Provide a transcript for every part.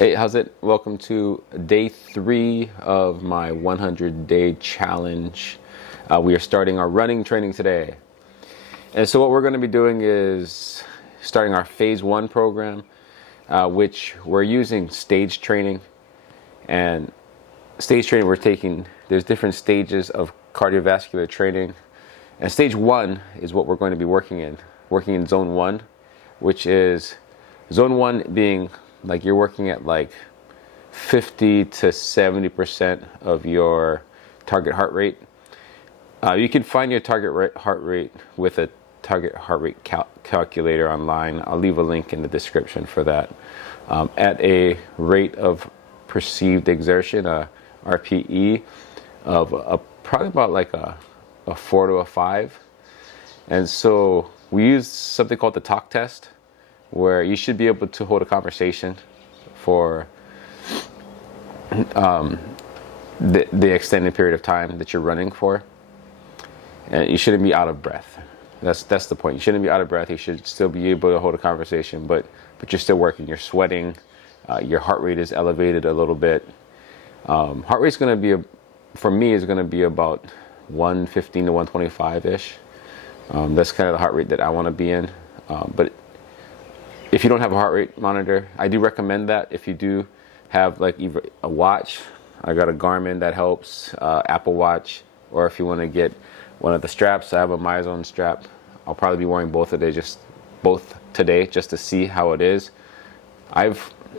Hey, how's it? Welcome to day 3 of my 100-day challenge. We are starting our running training today. And so what we're going to be doing is starting our phase 1 program, which we're using stage training. And stage training there's different stages of cardiovascular training. And stage 1 is what we're going to be working in zone 1, which is zone 1 being like you're working at like 50 to 70% of your target heart rate. You can find your target heart rate with a target heart rate calculator online. I'll leave a link in the description for that. At a rate of perceived exertion, a RPE of probably about like a 4 to a 5. And so we use something called the talk test, where you should be able to hold a conversation for the extended period of time that you're running for, and you shouldn't be out of breath. That's the point. You shouldn't be out of breath. You should still be able to hold a conversation, but you're still working. You're sweating. Your heart rate is elevated a little bit. Heart rate's going to be for me is going to be about 115 to 125 ish. That's kind of the heart rate that I want to be in. But if you don't have a heart rate monitor, I do recommend that. If you do have like either a watch, I got a Garmin that helps, Apple Watch, or if you want to get one of the straps, I have a MyZone strap. I'll probably be wearing both today just to see how it is.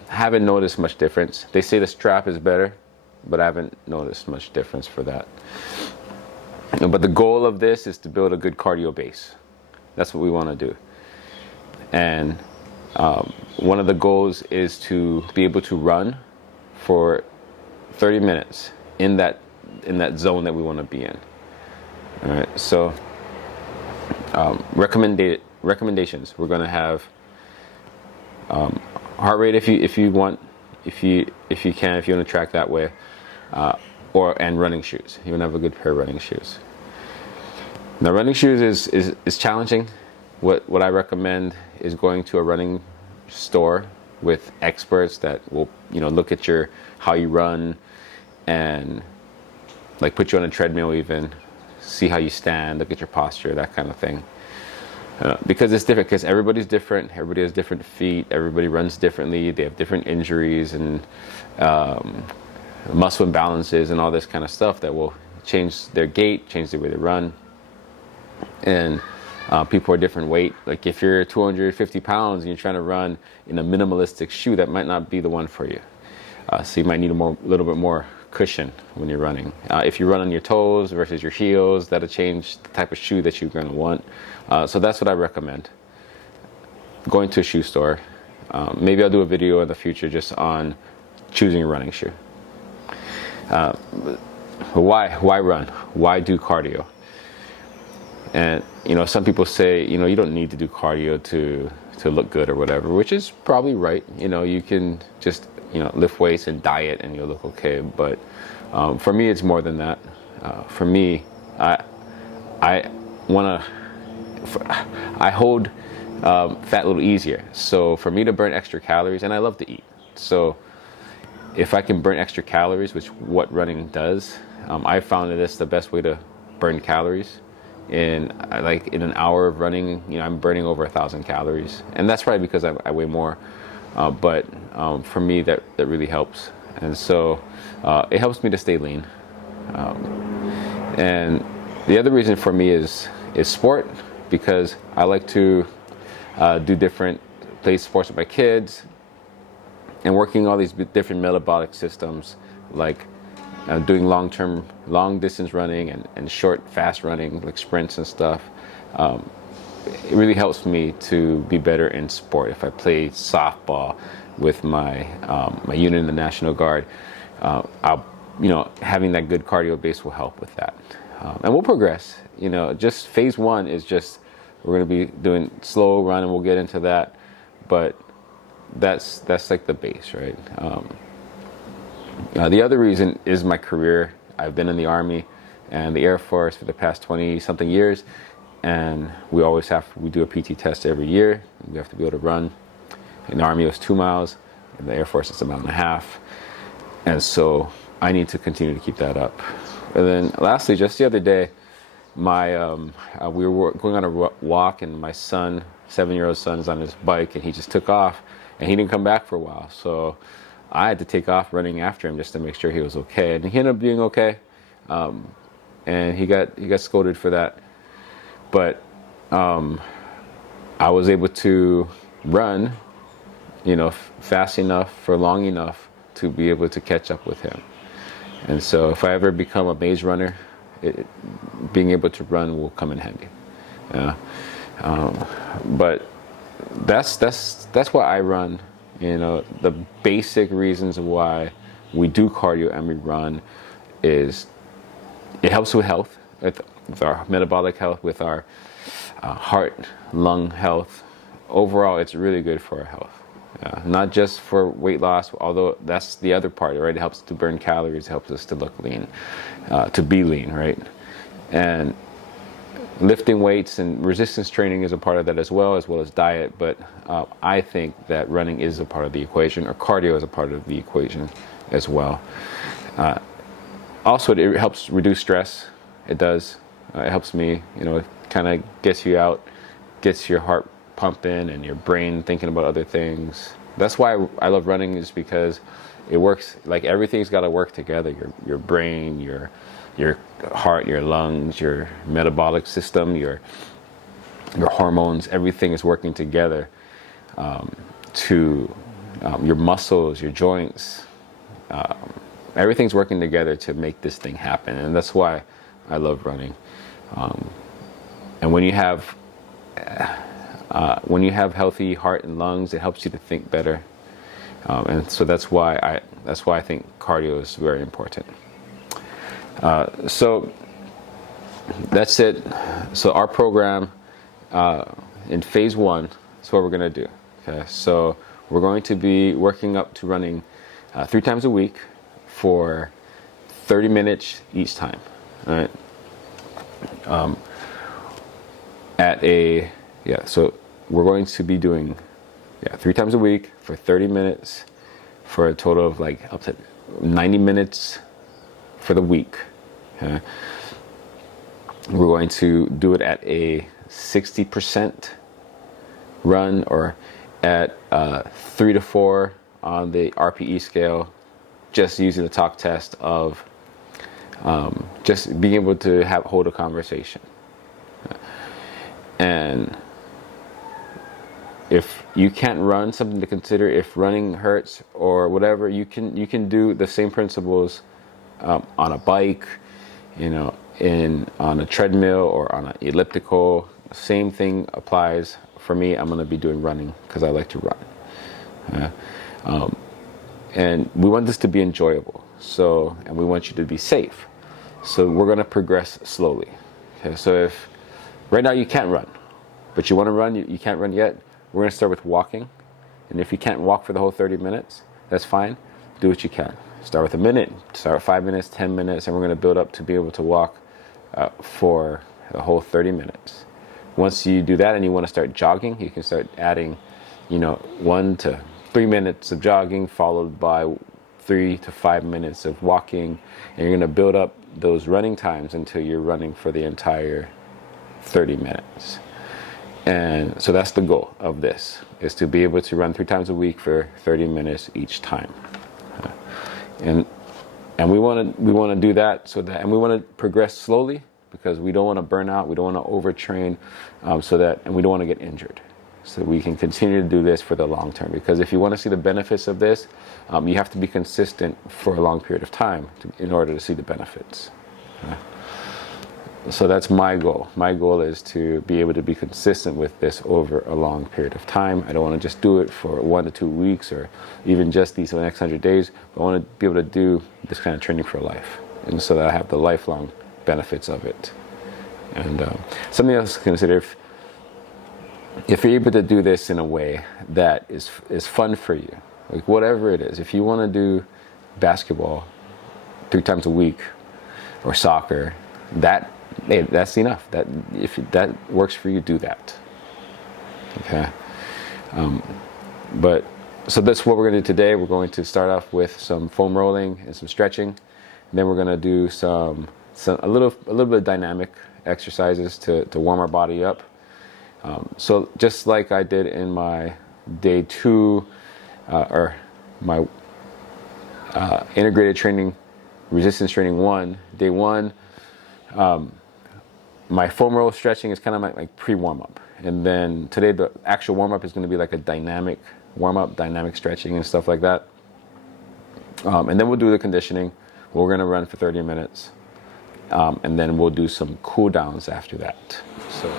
Haven't noticed much difference. They say the strap is better, but I haven't noticed much difference for that. But the goal of this is to build a good cardio base. That's what we want to do. And one of the goals is to be able to run for 30 minutes in that zone that we want to be in. All right. So recommendations. We're going to have heart rate if you want to track that way, and running shoes. You want to have a good pair of running shoes. Now, running shoes is challenging. What I recommend is going to a running store with experts that will look at how you run and like put you on a treadmill, even see how you stand, look at your posture, that kind of thing. Because it's different, because everybody's different. Everybody has different feet. Everybody runs differently. They have different injuries and muscle imbalances and all this kind of stuff that will change their gait, change the way they run. And people are different weight. Like if you're 250 pounds and you're trying to run in a minimalistic shoe, that might not be the one for you. So you might need a little bit more cushion when you're running. If you run on your toes versus your heels, that'll change the type of shoe that you're going to want. So that's what I recommend. Going to a shoe store. Maybe I'll do a video in the future just on choosing a running shoe. Why run? Why do cardio? And some people say you don't need to do cardio to look good or whatever, which is probably right. You can just lift weights and diet and you'll look okay. But for me, it's more than that. For me, I hold fat a little easier. So for me to burn extra calories, and I love to eat. So if I can burn extra calories, which what running does, I found that it's the best way to burn calories. In an hour of running, I'm burning over 1,000 calories, and that's probably because I weigh more. But for me, that really helps, and so it helps me to stay lean. And the other reason for me is sport, because I like to play sports with my kids, and working all these different metabolic systems, like doing long distance running and short, fast running, like sprints and stuff. It really helps me to be better in sport. If I play softball with my unit in the National Guard, having that good cardio base will help with that. And we'll progress. Just phase 1 is just we're going to be doing slow run, and we'll get into that. But that's like the base, right? The other reason is my career. I've been in the Army and the Air Force for the past 20-something years, and we do a PT test every year. We have to be able to run. In the Army, it was 2 miles. In the Air Force, it's a mile and a half. And so I need to continue to keep that up. And then lastly, just the other day, we were going on a walk, and my son, 7-year-old son, is on his bike, and he just took off, and he didn't come back for a while. So I had to take off running after him just to make sure he was okay. And he ended up being okay. And he got scolded for that. But I was able to run, fast enough for long enough to be able to catch up with him. And so if I ever become a maze runner, being able to run will come in handy. But that's why I run. The basic reasons why we do cardio and we run is it helps with health, with our metabolic health, with our heart, lung health. Overall, it's really good for our health. Not just for weight loss, although that's the other part, right? It helps to burn calories, helps us to look lean, to be lean, right? And lifting weights and resistance training is a part of that as well as diet. But I think that running is a part of the equation, or cardio is a part of the equation as well. Also, it helps reduce stress. It does. It helps me, it kind of gets you out, gets your heart pumping and your brain thinking about other things. That's why I love running, is because it works, like everything's got to work together. Your brain, your heart, your lungs, your metabolic system, your hormones, everything is working together to your muscles, your joints. Everything's working together to make this thing happen, and that's why I love running. And when you have healthy heart and lungs, it helps you to think better, and so that's why I think cardio is very important. So that's it. So our program in phase 1 is what we're going to do. Okay, so we're going to be working up to running 3 times a week for 30 minutes each time. All right. So we're going to be doing 3 times a week for 30 minutes for a total of like up to 90 minutes for the week. Okay. We're going to do it at a 60% run, or at 3 to 4 on the RPE scale, just using the talk test of just being able to hold a conversation. And if you can't run, something to consider, if running hurts or whatever, you can do the same principles on a bike, on a treadmill or on an elliptical. Same thing applies. For me, I'm going to be doing running because I like to run. And we want this to be enjoyable. And we want you to be safe. So we're going to progress slowly. Okay, so if right now you can't run, but you want to run, you can't run yet, we're going to start with walking. And if you can't walk for the whole 30 minutes, that's fine. Do what you can. Start with a minute, start with 5 minutes, 10 minutes, and we're going to build up to be able to walk for the whole 30 minutes. Once you do that and you want to start jogging, you can start adding, 1 to 3 minutes of jogging, followed by 3 to 5 minutes of walking, and you're going to build up those running times until you're running for the entire 30 minutes. And so that's the goal of this, is to be able to run 3 times a week for 30 minutes each time. And we want to do that and we want to progress slowly, because we don't want to burn out, we don't want to overtrain, and we don't want to get injured. So we can continue to do this for the long term, because if you want to see the benefits of this, you have to be consistent for a long period of time in order to see the benefits. So that's my goal. My goal is to be able to be consistent with this over a long period of time. I don't want to just do it for 1 to 2 weeks or even just these next 100 days. But I want to be able to do this kind of training for life, and so that I have the lifelong benefits of it. And something else to consider, if you're able to do this in a way that is fun for you, like whatever it is, if you want to do basketball 3 times a week or soccer, that's enough. That if that works for you, do that. Okay. But So that's what we're going to do today. We're going to start off with some foam rolling and some stretching. And then we're going to do a little bit of dynamic exercises to warm our body up. So just like I did in my day 2 or my integrated training, resistance training 1, day 1, my foam roll stretching is kind of like pre-warm up. And then today the actual warm up is going to be like a dynamic warm up, dynamic stretching and stuff like that. And then we'll do the conditioning. We're going to run for 30 minutes. And then we'll do some cool downs after that. So.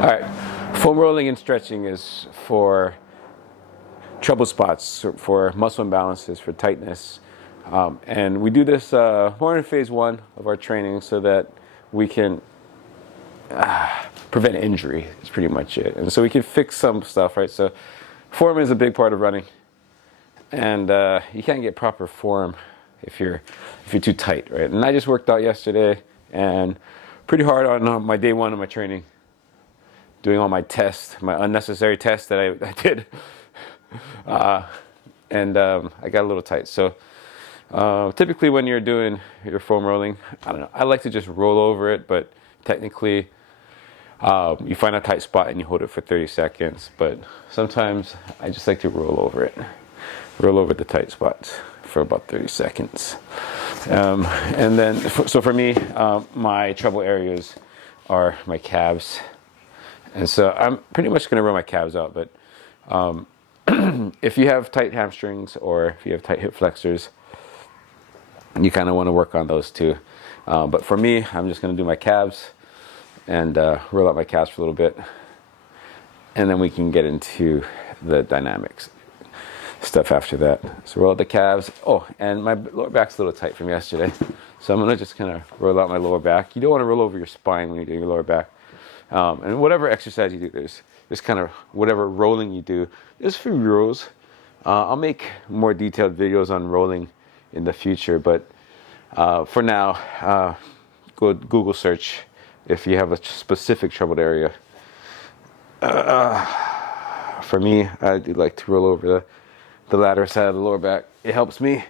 All right. Foam rolling and stretching is for trouble spots, for muscle imbalances, for tightness. And we do this more in phase 1 of our training so that we can prevent injury is pretty much it. And so we can fix some stuff, right? So form is a big part of running. And you can't get proper form if you're too tight, right? And I just worked out yesterday and pretty hard on my day 1 of my training, doing all my tests, my unnecessary tests that I did. And I got a little tight. So typically when you're doing your foam rolling, I don't know, I like to just roll over it, but technically you find a tight spot and you hold it for 30 seconds. But sometimes I just like to roll over it, roll over the tight spots for about 30 seconds. And then, so for me, my trouble areas are my calves. And so I'm pretty much going to run my calves out, but if you have tight hamstrings or if you have tight hip flexors, you kind of want to work on those too. But for me, I'm just going to do my calves and roll out my calves for a little bit. And then we can get into the dynamics stuff after that. So roll out the calves. Oh, and my lower back's a little tight from yesterday. So I'm going to just kind of roll out my lower back. You don't want to roll over your spine when you're doing your lower back. And whatever exercise you do, there's kind of whatever rolling you do, there's a few rules. I'll make more detailed videos on rolling in the future, but for now, go Google search if you have a specific troubled area. For me, I do like to roll over the lateral side of the lower back. It helps me.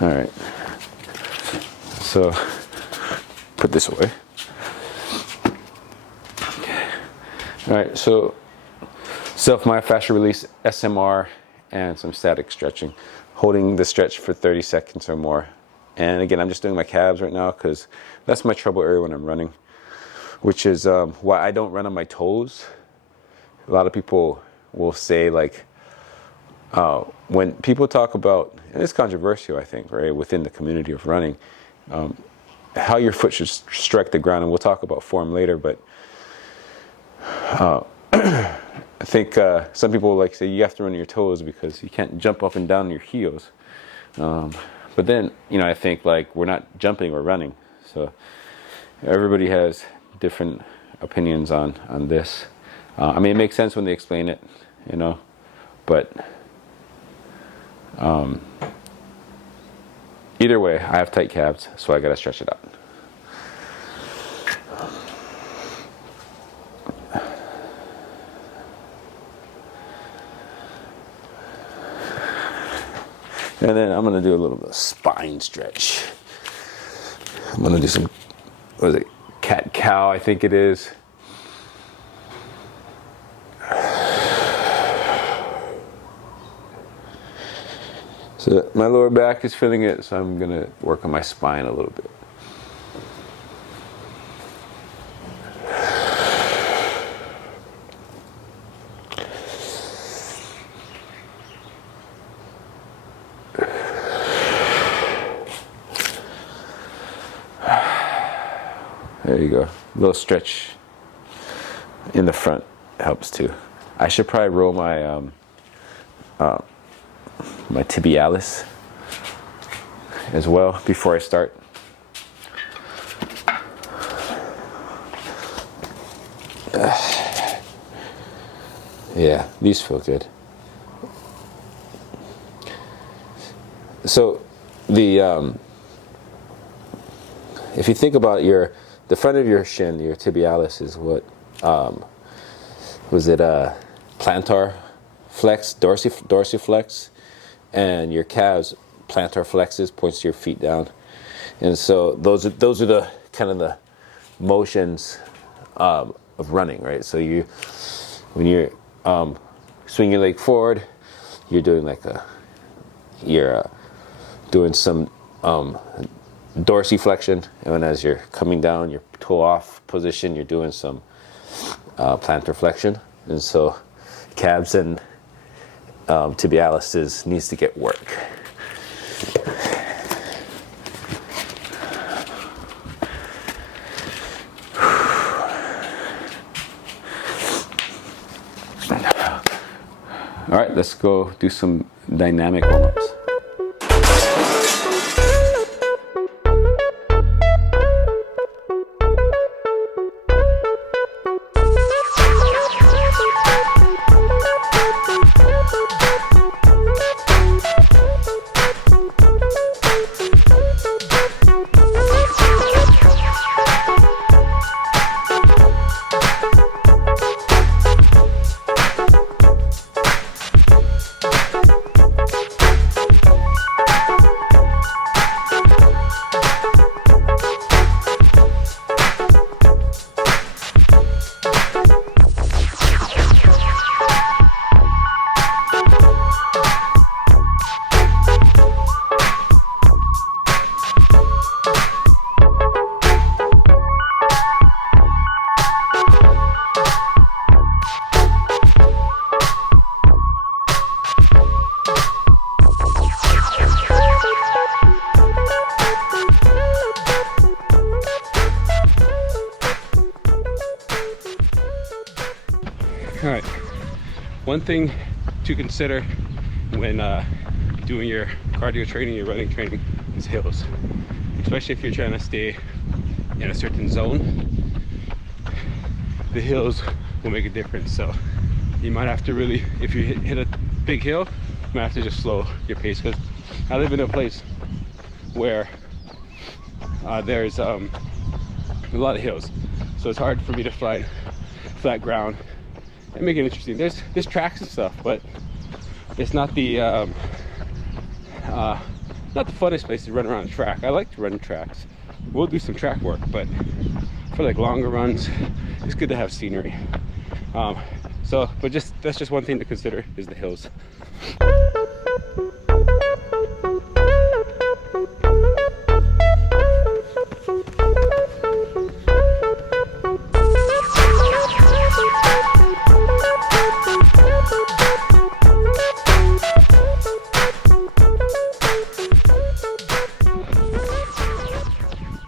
All right. So put this away. All right, so self-myofascial release, SMR, and some static stretching. Holding the stretch for 30 seconds or more. And again, I'm just doing my calves right now because that's my trouble area when I'm running, which is why I don't run on my toes. A lot of people will say like, when people talk about, and it's controversial, I think, right, within the community of running, how your foot should strike the ground, and we'll talk about form later, but I think some people like say you have to run on your toes because you can't jump up and down on your heels. But then, I think like we're not jumping, we're running. So everybody has different opinions on this. I mean, it makes sense when they explain it, but either way, I have tight calves, so I gotta stretch it out. And then I'm going to do a little bit of spine stretch. I'm going to do some, what is it, cat-cow, I think it is. So my lower back is feeling it, so I'm going to work on my spine a little bit. There you go. A little stretch in the front helps too. I should probably roll my my tibialis as well before I start. Yeah, these feel good. So the if you think about the front of your shin, your tibialis is what was it plantar flex, dorsiflex, and your calves plantar flexes, points to your feet down. And so those are the kind of the motions of running, right? So when you're swing your leg forward, you're doing you're doing some dorsiflexion, and then as you're coming down, your toe off position, you're doing some plantar flexion. And so calves and tibialis needs to get work. All right, let's go do some dynamic warm-ups. All right, one thing to consider when doing your cardio training, your running training, is hills. Especially if you're trying to stay in a certain zone, the hills will make a difference. So you might have to really, if you hit a big hill, you might have to just slow your pace, because I live in a place where there's a lot of hills, so it's hard for me to find flat ground and make it interesting. There's tracks and stuff, but it's not the funnest place to run around a track. I like to run tracks. We'll do some track work, but for like longer runs, it's good to have scenery. But that's just one thing to consider, is the hills.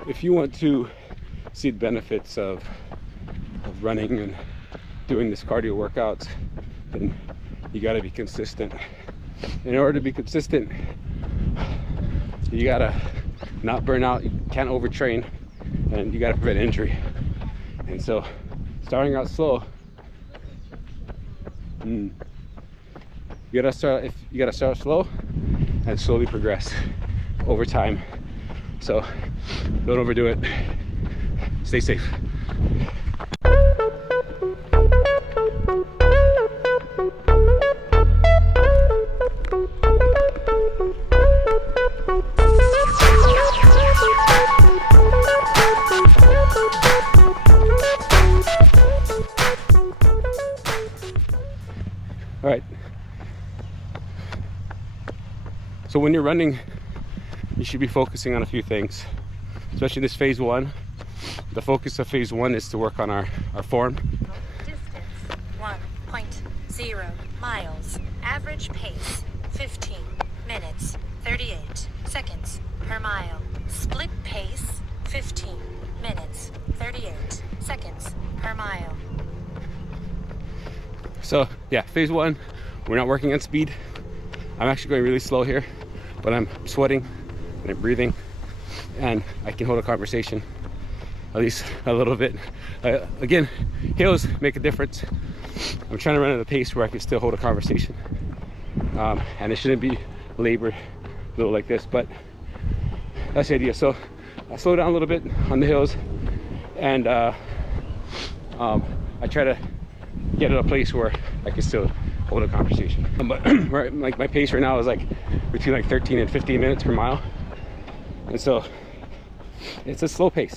If you want to see the benefits of running and doing this cardio workouts, then you got to be consistent. In order to be consistent, you got to not burn out, you can't overtrain, and you got to prevent injury. And so starting out slow, you gotta start slow and slowly progress over time. So don't overdo it. Stay safe. All right. So when you're running, you should be focusing on a few things, especially this phase one. The focus of phase one is to work on our form. Distance 1.0 miles. Average pace 15 minutes 38 seconds per mile. Split pace 15 minutes 38 seconds per mile. So yeah, phase one, we're not working on speed. I'm actually going really slow here, but I'm sweating and I'm breathing, and I can hold a conversation, at least a little bit. Again, hills make a difference. I'm trying to run at a pace where I can still hold a conversation, and it shouldn't be labored a little like this, but that's the idea. So I slow down a little bit on the hills, and I try to get at a place where I can still hold a conversation. But right, like my pace right now is like between like 13 and 15 minutes per mile, and so it's a slow pace,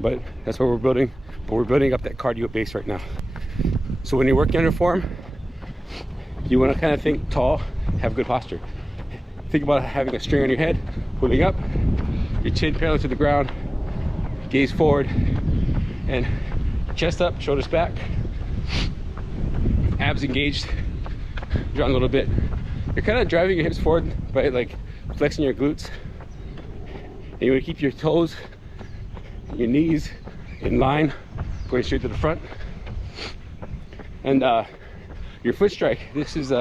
but that's what we're building. But we're building up that cardio base right now. So when you're working on your form, you want to kind of think tall, have good posture. Think about having a string on your head, holding up, your chin parallel to the ground, gaze forward, and chest up, shoulders back, abs engaged, drawn a little bit. You're kind of driving your hips forward by like flexing your glutes. And you want to keep your toes, your knees in line, going straight to the front. And your foot strike, this is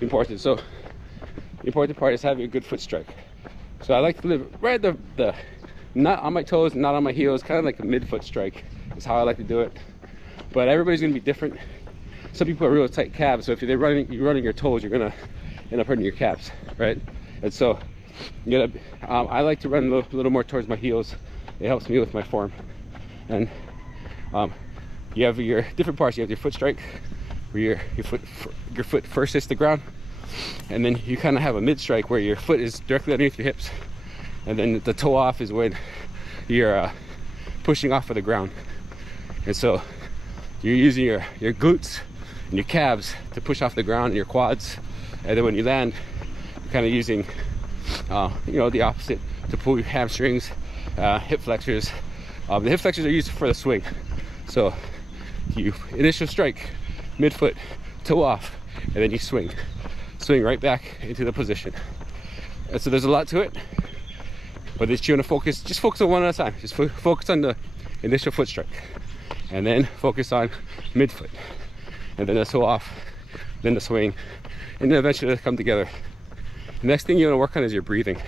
important. So the important part is having a good foot strike. So I like to live right at the not on my toes, not on my heels, kind of like a mid-foot strike is how I like to do it. But everybody's gonna be different. Some people are real tight calves, so if you're running your toes, you're gonna end up hurting your calves, right? And so you gotta, I like to run a little more towards my heels. It helps me with my form. And you have your different parts. You have your foot strike, where your foot first hits the ground, and then you kind of have a mid strike where your foot is directly underneath your hips, and then the toe off is when you're pushing off of the ground. And so you're using your glutes and your calves to push off the ground, and your quads, and then when you land, you're kind of using the opposite to pull your hamstrings, hip flexors. The hip flexors are used for the swing. So you initial strike, midfoot, toe off, and then you swing right back into the position. And so there's a lot to it, but if you want to focus, just focus on one at a time. Just focus on the initial foot strike, and then focus on midfoot, and then the toe off, then the swing, and then eventually they come together. The next thing you want to work on is your breathing.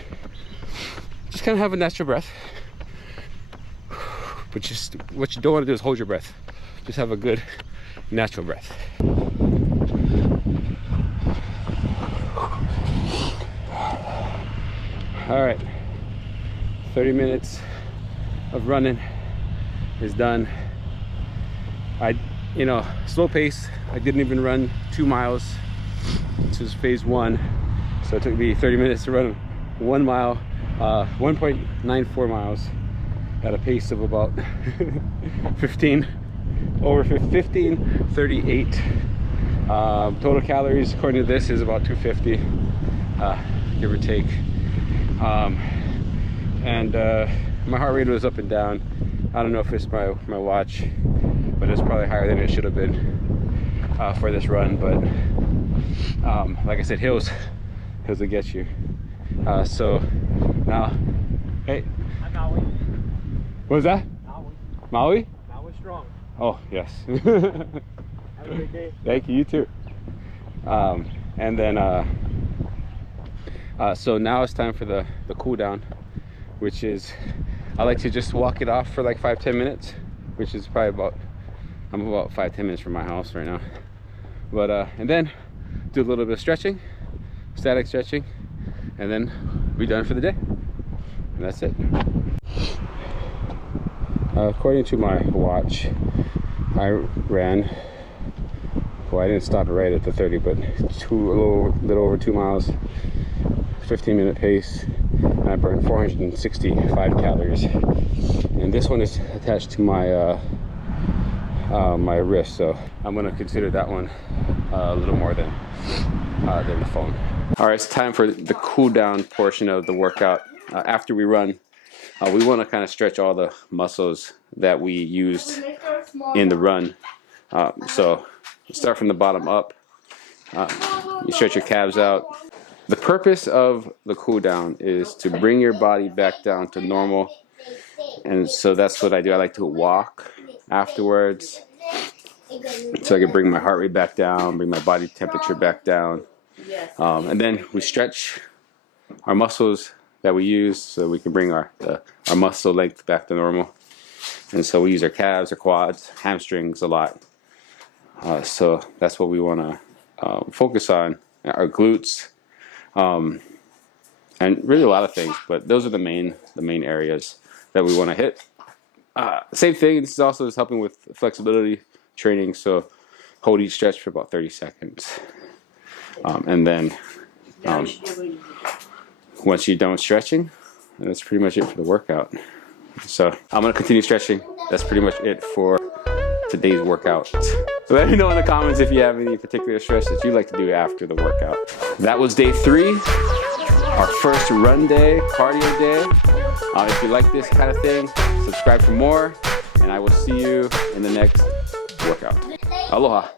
Just kind of have a natural breath, but just what you don't want to do is hold your breath. Just have a good natural breath. All right, 30 minutes of running is done. Slow pace. I didn't even run 2 miles. This is phase 1. So it took me 30 minutes to run 1 mile, 1.94 miles at a pace of about 15:38. Total calories according to this is about 250, give or take. My heart rate was up and down. I don't know if it's my watch, but it's probably higher than it should have been for this run. But like I said, hills will get you. So now, hey, I'm Maui. what was that? Maui. Maui? Maui strong. Oh yes. Have a great day. Thank you. You too. And then so now it's time for the cool down, which is I like to just walk it off for like 5-10 minutes, which is probably I'm about 5-10 minutes from my house right now. But and then do a little bit of stretching, static stretching, and then be done for the day. And that's it. According to my watch, I ran, well, I didn't stop it right at the 30, but a little over 2 miles, 15-minute pace, and I burned 465 calories. And this one is attached to my my wrist, so I'm gonna consider that one a little more than the phone. All right, it's time for the cool down portion of the workout. After we run, we want to kind of stretch all the muscles that we used in the run. So you start from the bottom up. You stretch your calves out. The purpose of the cool down is to bring your body back down to normal. And so that's what I do. I like to walk afterwards, so I can bring my heart rate back down, bring my body temperature back down. And then we stretch our muscles that we use so we can bring our muscle length back to normal. And so we use our calves, our quads, hamstrings a lot. So that's what we want to focus on, our glutes, and really a lot of things, but those are the main areas that we want to hit. Same thing, this is also just helping with flexibility training, so hold each stretch for about 30 seconds. And then once you're done stretching, that's pretty much it for the workout. So I'm going to continue stretching. That's pretty much it for today's workout. So let me know in the comments if you have any particular stretch that you like to do after the workout. That was day 3, our first run day, cardio day. If you like this kind of thing, subscribe for more, and I will see you in the next workout. Aloha.